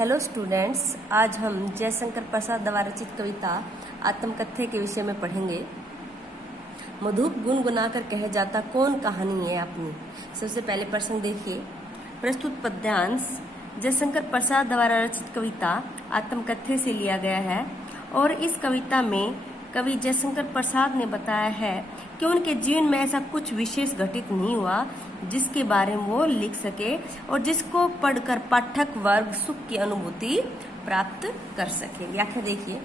Hello students, आज हम जयशंकर प्रसाद द्वारा रचित कविता आत्मकथ्य के विषय में पढ़ेंगे। मधुप गुनगुनाकर कह जाता कौन कहानी है अपनी। सबसे पहले प्रश्न देखिए। प्रस्तुत पद्यांश जयशंकर प्रसाद द्वारा रचित कविता आत्मकथ्य से लिया गया है और इस कविता में कवि जयशंकर प्रसाद ने बताया है कि उनके जीवन में ऐसा कुछ विशेष घटित नहीं हुआ जिसके बारे में वो लिख सके और जिसको पढ़कर पाठक वर्ग सुख की अनुभूति प्राप्त कर सके। व्याख्या देखिए।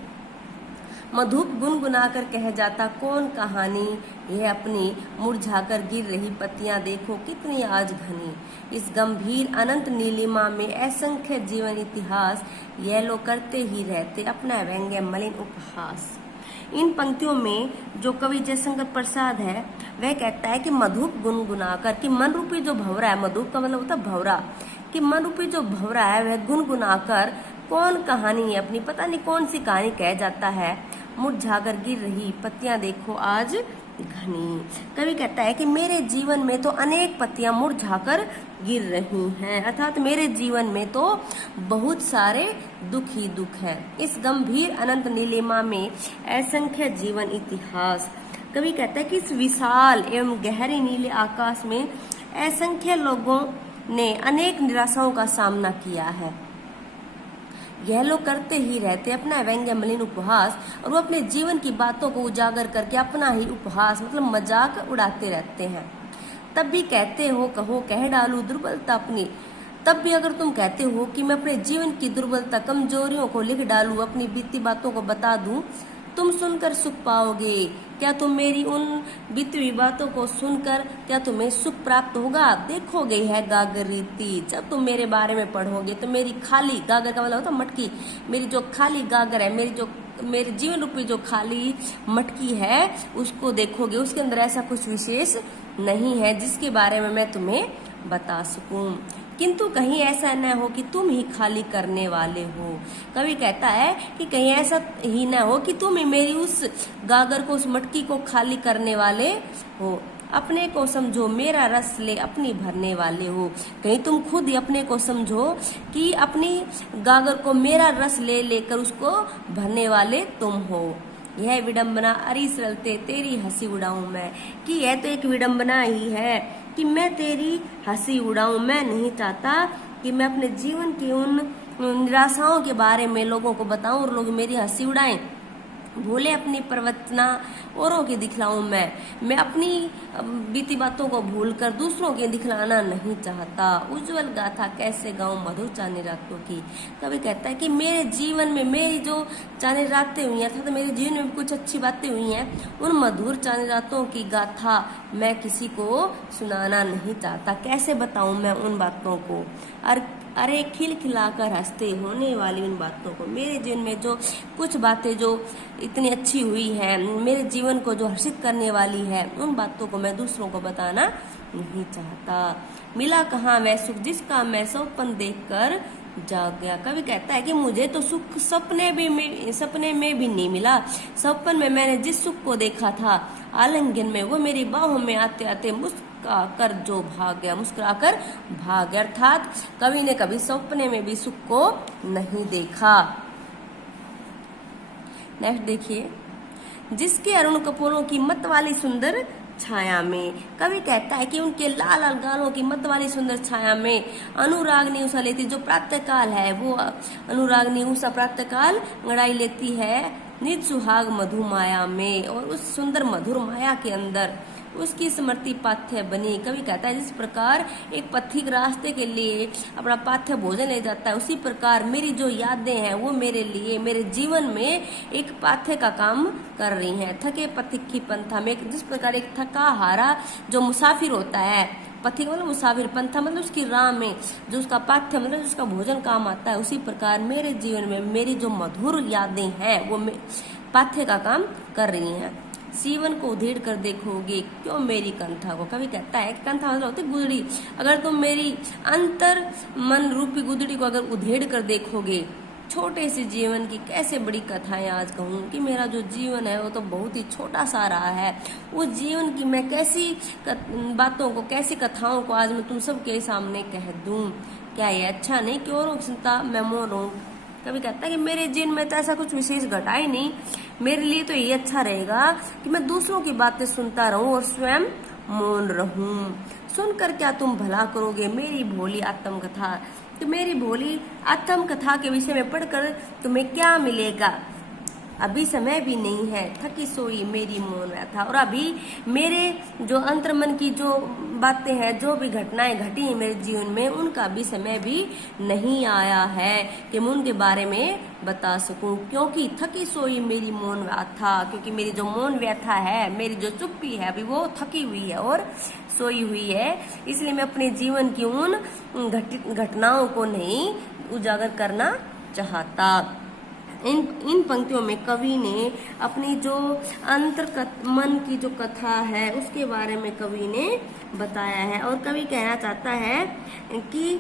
मधुप गुनगुनाकर कह जाता कौन कहानी, यह अपनी मुरझाकर गिर रही पत्तियां देखो कितनी आज घनी। इस गंभीर अनंत नीलिमा में असंख्य जीवन इतिहास, यह लोग करते ही रहते अपना व्यंग्य मलिन उपहास। इन पंक्तियों में जो कवि जयशंकर प्रसाद है वह कहता है कि मधुप गुनगुनाकर, कि मन रूपी जो भंवरा है, मधुप का मतलब होता है भंवरा, कि मन रूपी जो भंवरा है वह गुनगुनाकर कौन कहानी है अपनी, पता नहीं कौन सी कहानी कह जाता है। मुरझाकर गिर रही पत्तियां देखो आज घनी। कवि कहता है कि मेरे जीवन में तो अनेक पत्तियां मुरझाकर गिर रही हैं, अर्थात मेरे जीवन में तो बहुत सारे दुख ही दुख है। इस गंभीर अनंत नीलिमा में असंख्य जीवन इतिहास। कवि कहता है कि इस विशाल एवं गहरे नीले आकाश में असंख्य लोगों ने अनेक निराशाओं का सामना किया है। यह लोग करते ही रहते अपना व्यंग्य मलिन उपहास, और वो अपने जीवन की बातों को उजागर करके अपना ही उपहास मतलब मजाक उड़ाते रहते हैं। तब भी कहते हो कहो कह डालू दुर्बलता अपनी, तब भी अगर तुम कहते हो कि मैं अपने जीवन की दुर्बलता कमजोरियों को लिख डालू, अपनी बीती बातों को बता दूं, तुम सुनकर सुख पाओगे। क्या तुम मेरी उन बीती हुई बातों को सुनकर क्या तुम्हें सुख प्राप्त होगा? देखोगे है गागर रीति, जब तुम मेरे बारे में पढ़ोगे तो मेरी खाली, गागर का मतलब होता है मटकी, मेरी जो खाली गागर है, मेरे जीवन रूपी जो खाली मटकी है उसको देखोगे। उसके अंदर ऐसा कुछ विशेष नहीं है जिसके बारे में मैं तुम्हें बता सकूं, किंतु कहीं ऐसा न हो कि तुम ही खाली करने वाले हो। कवि कहता है कि कहीं ऐसा ही न हो कि तुम ही मेरी उस गागर को, उस मटकी को खाली करने वाले हो। अपने को समझो मेरा रस ले अपनी भरने वाले हो। कहीं तुम खुद ही अपने को समझो कि अपनी गागर को मेरा रस ले लेकर उसको भरने वाले तुम हो। यह विडंबना अरी सरलते तेरी हंसी उड़ाऊं मैं, कि यह तो एक विडंबना ही है कि मैं तेरी हंसी उड़ाऊं। मैं नहीं चाहता कि मैं अपने जीवन की उन निराशाओं के बारे में लोगों को बताऊं और लोग मेरी हंसी उड़ाएं। भूले अपनी प्रवचना औरों की दिखलाऊं मैं अपनी बीती बातों को भूलकर दूसरों के दिखलाना नहीं चाहता। उज्जवल गाथा कैसे गाऊं मधुर चांदनी रातों की। कवि कहता है कि मेरे जीवन में मेरी जो चांदनी रातें हुई हैं, अर्थात मेरे जीवन में कुछ अच्छी बातें हुई हैं, उन मधुर चांदनी रातों की गाथा मैं किसी को सुनाना नहीं चाहता। कैसे बताऊं मैं उन बातों को? अरे खिलखिलाकर हंसते होने वाली उन बातों को। मेरे जीवन में जो कुछ बातें जो इतनी अच्छी हुई है, मेरे जीवन को जो हर्षित करने वाली है, उन बातों को मैं दूसरों को बताना नहीं चाहता। मिला कहाँ वह सुख जिसका मैं सपन देखकर जाग गया। कवि कहता है कि मुझे तो सुख सपने में भी नहीं मिला। सपन में मैंने जिस सुख को देखा था आलिंगन में, वो मेरी बाहों में आते आते मुस्कुराकर जो भाग गया, मुस्कुराकर भाग गया। अर्थात कवि ने कभी सपने में भी सुख को नहीं देखा। नेक्स्ट देखिए। जिसके अरुण कपोलों की मत वाली सुंदर छाया में। कवि कहता है कि उनके लाल लाल गालों की मत वाली सुंदर छाया में अनुरागनी उषा लेती, जो प्रातःकाल है वो अनुरागनी उषा प्रातःकाल अंगड़ाई लेती है निज सुहाग मधु माया में, और उस सुंदर मधुर माया के अंदर उसकी स्मृति पाथ्य बनी। कवि कहता है जिस प्रकार एक पथिक रास्ते के लिए अपना पाथ्य भोजन ले जाता है, उसी प्रकार मेरी जो यादें हैं वो मेरे लिए मेरे जीवन में एक पाथ्य का काम कर रही हैं। थके पथिक की पंथा में, जिस प्रकार एक थका हारा जो मुसाफिर होता है, पथिक मतलब मुसाफिर, पंथा मतलब उसकी राह में जो उसका पाथ्य मतलब उसका भोजन काम आता है, उसी प्रकार मेरे जीवन में मेरी जो मधुर यादें हैं वो पाथ्य का काम कर रही हैं। सीवन को उधेड़ कर देखोगे क्यों मेरी कंथा को। कवि कहता है कि कंथा मतलब होती गुदड़ी, अगर तुम मेरी अंतर मन रूपी गुदड़ी को अगर उधेड़ कर देखोगे, छोटे से जीवन की कैसे बड़ी कथाएं आज कहूँ कि मेरा जो जीवन है वो तो बहुत ही छोटा सा रहा है। उस जीवन की मैं कैसी बातों को, कैसी कथाओं को आज मैं तुम सबके सामने कह दूं। क्या ये अच्छा नहीं कि औरों की सुनता मैं मौन रहूं। कवि कहता है कि मेरे जीवन में तो ऐसा कुछ विशेष घटा ही नहीं, मेरे लिए तो ये अच्छा रहेगा कि मैं दूसरों की बातें सुनता रहूं और स्वयं मौन रहूं। सुनकर क्या तुम भला करोगे मेरी भोली आत्मकथा, तो मेरी भोली आत्मकथा के विषय में पढ़कर तुम्हें क्या मिलेगा। अभी समय भी नहीं है, थकी सोई मेरी मौन व्यथा। और अभी मेरे जो अंतर्मन की जो बातें हैं, जो भी घटनाएं घटी हैं मेरे जीवन में, उनका भी समय भी नहीं आया है कि मैं उनके बारे में बता सकूं। क्योंकि थकी सोई मेरी मौन व्यथा, क्योंकि मेरी जो मौन व्यथा है, मेरी जो चुप्पी है, अभी वो थकी हुई है और सोई हुई है। इसलिए मैं अपने जीवन की उन घटनाओं को नहीं उजागर करना चाहता। इन पंक्तियों में कवि ने अपनी जो मन की जो कथा है उसके बारे में कवि ने बताया है। और कवि कहना चाहता है कि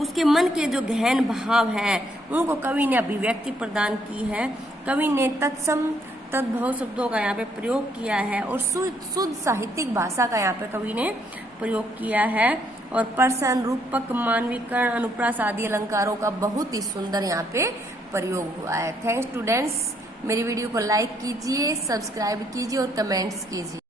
उसके मन के जो गहन भाव हैं उनको कवि ने अभिव्यक्ति प्रदान की है। कवि ने तत्सम तद्भव शब्दों का यहाँ पे प्रयोग किया है और शुद्ध साहित्यिक भाषा का यहाँ पे कवि ने प्रयोग किया है। और प्रश्न, रूपक, मानवीकरण, अनुप्रास आदि अलंकारों का बहुत ही सुंदर यहाँ पे प्रयोग हुआ है। थैंक्स स्टूडेंट्स, मेरी वीडियो को लाइक कीजिए, सब्सक्राइब कीजिए और कमेंट्स कीजिए।